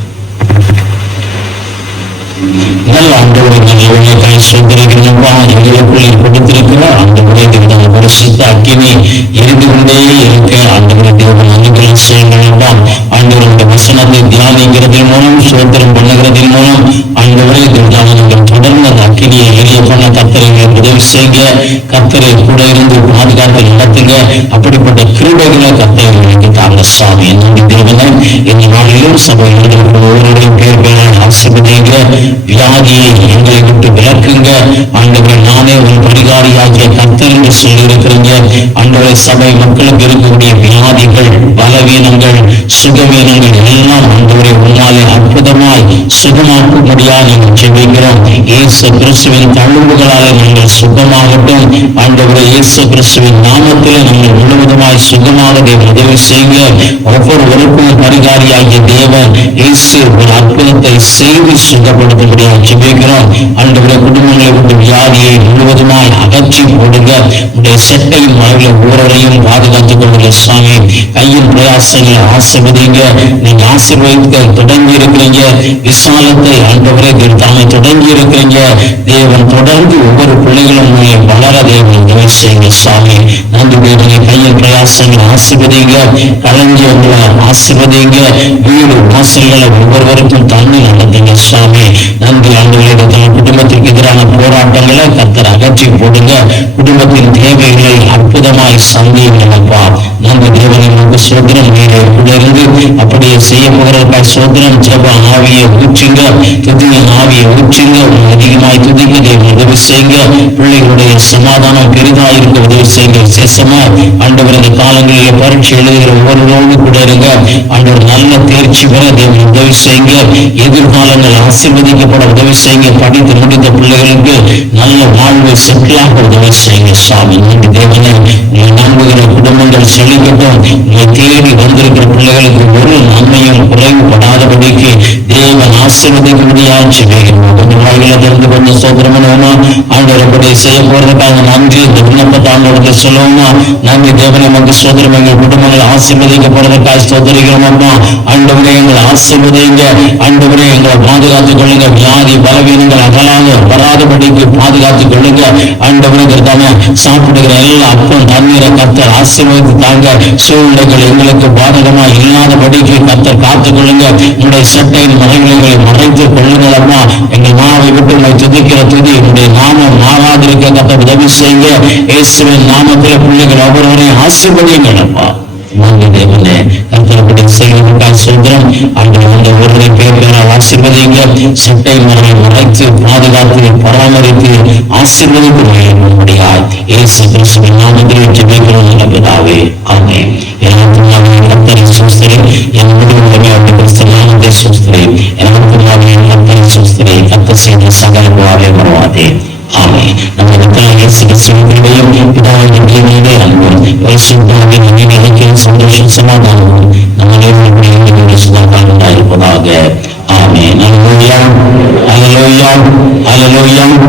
நல்ல ஆண்டவரை நல்ல சுந்தரிக்கிறப்பா, எங்களுக்குள் கொடுத்திருக்கிறார். ஆண்டவரே தேவன் பரிசுத்த அக்கினி எரிந்து கொண்டே இருக்க ஆண்டவரை தேவன் அனுகிரகம் செய்யலாம். ஆண்டவருடைய வசனத்தை தியானிக்கிறதன் மூலம், சோத்திரம் பண்ணுகிறதன் மூலம் ஆண்டவரே தேவன் தொடர்ந்து அந்த அக்கினியை எரிய பண்ண கர்த்தரை உதவி செய்யுங்க. கர்த்தரை கூட இருந்து பாதுகாத்து நடத்துங்க. அப்படிப்பட்ட கிருபைகளை கர்த்தரை தாங்க சாமி. என்னுடைய தேவனை இந்த நாளிலும் சபையில் ஒவ்வொருடைய பேர் பேரால் ஆசீர்வதிங்க. வியாதியை எங்களை விட்டு விளக்குங்க. ஆண்டவரை நானே ஒரு பரிகாரியாகிய கர்த்தர் என்று சொல்லியிருக்கிறீங்க. ஆண்டவரை சபை மக்களுக்கு இருக்கக்கூடிய வியாதிகள், பலவீனங்கள், சுகவீனங்கள் எல்லாம் ஆண்டவரை உன்னாலே அற்புதமாய் சுகமாக்கும்படியாக நீங்கள் ஜெபிக்கிறோம். இயேசு கிறிஸ்துவின் தழும்புகளாலே நீங்கள் சுகமாகட்டும். ஆண்டவரை இயேசு கிறிஸ்துவின் நாமத்திலே நீங்கள் முழுவதுமாய் சுகமாக உதவி செய்யுங்க. ஒவ்வொருவருக்கும் பரிகாரியாகிய தேவன் இயேசு ஒரு அற்புதத்தை செய்து சுகப்படுத்தும்படியாக ஜெபிக்கிறோம். ஆண்டவரை குடும்பங்களை விட்டு வியாதியை முழுவதுமாய் அகற்றி போடுங்க. உடைய செட்டையின் மகளிர் ஒவ்வொருவரையும் பாதுகாத்துக் கொள்ளுங்க சுவாமி. கையின் பிரயாசங்களை ஆசீர்வதிங்க. நீங்க ஆசீர்வதிக்க தொடங்கி இருக்கிறீங்க. விசாலத்தை ஆண்டவரை தாமே தொடங்கி இருக்கிறீங்க. தேவன் தொடர்ந்து ஒவ்வொரு பிள்ளைகளும் வளர தேவன் உதவி செய்யுங்க சுவாமி. நன்றி தேவனை. கையின் பிரயாசங்களை ஆசீர்வதிங்க. களஞ்சியங்களை ஆசீர்வதிங்க. வீடு வாசல்களை ஒவ்வொருவருக்கும் தண்ணி நடத்துங்க சுவாமி. நன்றி ஆண்டவரே. குடும்பத்திற்கு எதிரான போராட்டங்களை கர்த்தர் அகற்றி போடுங்க. குடும்பத்தின் தேவைகளை அற்புதமாய் சந்திங்கப்பா. நன்றி தேவனை. சோதனம் இருந்து அப்படியே செய்ய போகிறதற்காக சோதனம். ஜப ஆவியை ஊற்றுங்க, துதிய ஆவியை ஊற்றுங்க. அதிகமாய் துதிக்க தேவன் உதவி செய்யுங்க. பிள்ளைகளுடைய சமாதானம் பெரிதாக இருக்க உதவி செய்யுங்க. விசேஷமா ஆண்டவர் இந்த காலங்களில் பரீட்சை எழுதுகிற ஒவ்வொருவரோடு கூட இருங்க. ஆண்டவர் நல்ல தேர்ச்சி பெற தேவன் உதவி செய்யுங்க. எதிர்காலங்கள் ஆசீர்வதிக்கப்பட உதவி செய்யுங்க. படித்து முடித்த பிள்ளைகளுக்கு நல்ல வாழ்வை செட்டிலாக உதவி செய்யுங்க சுவாமி. நன்றி தேவனை. நம்புகிற குடும்பங்கள் செழிக்கட்டும். தேடி வந்திருக்கிற பிள்ளைகளுக்கு ஒரு நன்மையும் குறைவுபடாதபடிக்கு தேவன் ஆசீர்வதிக்க முடியாது செய்கிறோம். கொஞ்சம் சோதரமனோமா ஆண்டவரப்படி செய்ய போறதுக்காக நன்றி. இந்த விண்ணப்பத்தை ஆண்டவரத்தை சொல்லுவோமா. நன்றி தேவனை. நமக்கு சோதரம் எங்கள் குடும்பங்களை ஆசீர்வதிக்க போறதுக்காக சோதரிக்கிறோம் அம்மா. ஆண்டவரே எங்களை ஆசீர்வதிங்க. ஆண்டவரே எங்களை பாதுகாத்துக் கொள்ளுங்க. வியாதி பலவீனங்கள் அகலாக வராதபடிக்கு பாதுகாத்துக் கொள்ளுங்க. ஆண்டவரே தானே சாப்பிடுகிற எல்லா அப்பம் தண்ணீரை கர்த்தர் ஆசீர்வதித்து தாங்க. சூழ்நிலைகள் எங்களுக்கு பாதகமா இல்லாதபடிக்கு கர்த்தர் காத்துக் கொள்ளுங்க. உங்களுடைய சட்டையின் மறைகளை மறைத்துக் கொள்ளுங்கள் அம்மா. எங்கள் மாவை விட்டு உங்களை துதிக்கிற துதி உங்களுடைய நாமம் மாறாதிருக்க கர்த்தர் உதவி செய்யுங்க. இயேசுவின் நாமத்தில் பிள்ளைகள் ஒவ்வொருவரையும் ஆசீர்வதிங்கள் அப்பா. நன்றி தேவனே. கர்த்தருடைய செய்வதற்காக சொல்கிறோம். அந்த ஒருவரை பேரால் ஆசீர்வதிங்க. சட்டை மரங்களை மறைத்து பாதுகாத்து பராமரித்து ஆசீர்வதிக்க முடியாது. இயேசு கிறிஸ்துவின் நாமத்தில் ஜெபிக்கிறோம் நல்ல பிதாவே. ஆமென். எல்லாத்துக்கும் கர்த்தரை சூஸ்திரி. என் முடிவுகளை கிறிஸ்து நாமத்தை சூஸ்திரி. எல்லாத்துக்கும் கர்த்தரை சூஸ்திரி. கர்த்தர் செய்த சகல மறவாதே. ஆமென். நம்ம இயேசு கிறிஸ்துவின் பிதாவின் ஜீவனே அன்பும் பரிசுத்தாவின் நினைக்கும் சந்தோஷம் சமாதானமும் நம்ம இருப்பதாக. ஆமென். அல்லேலூயா. அல்லேலூயா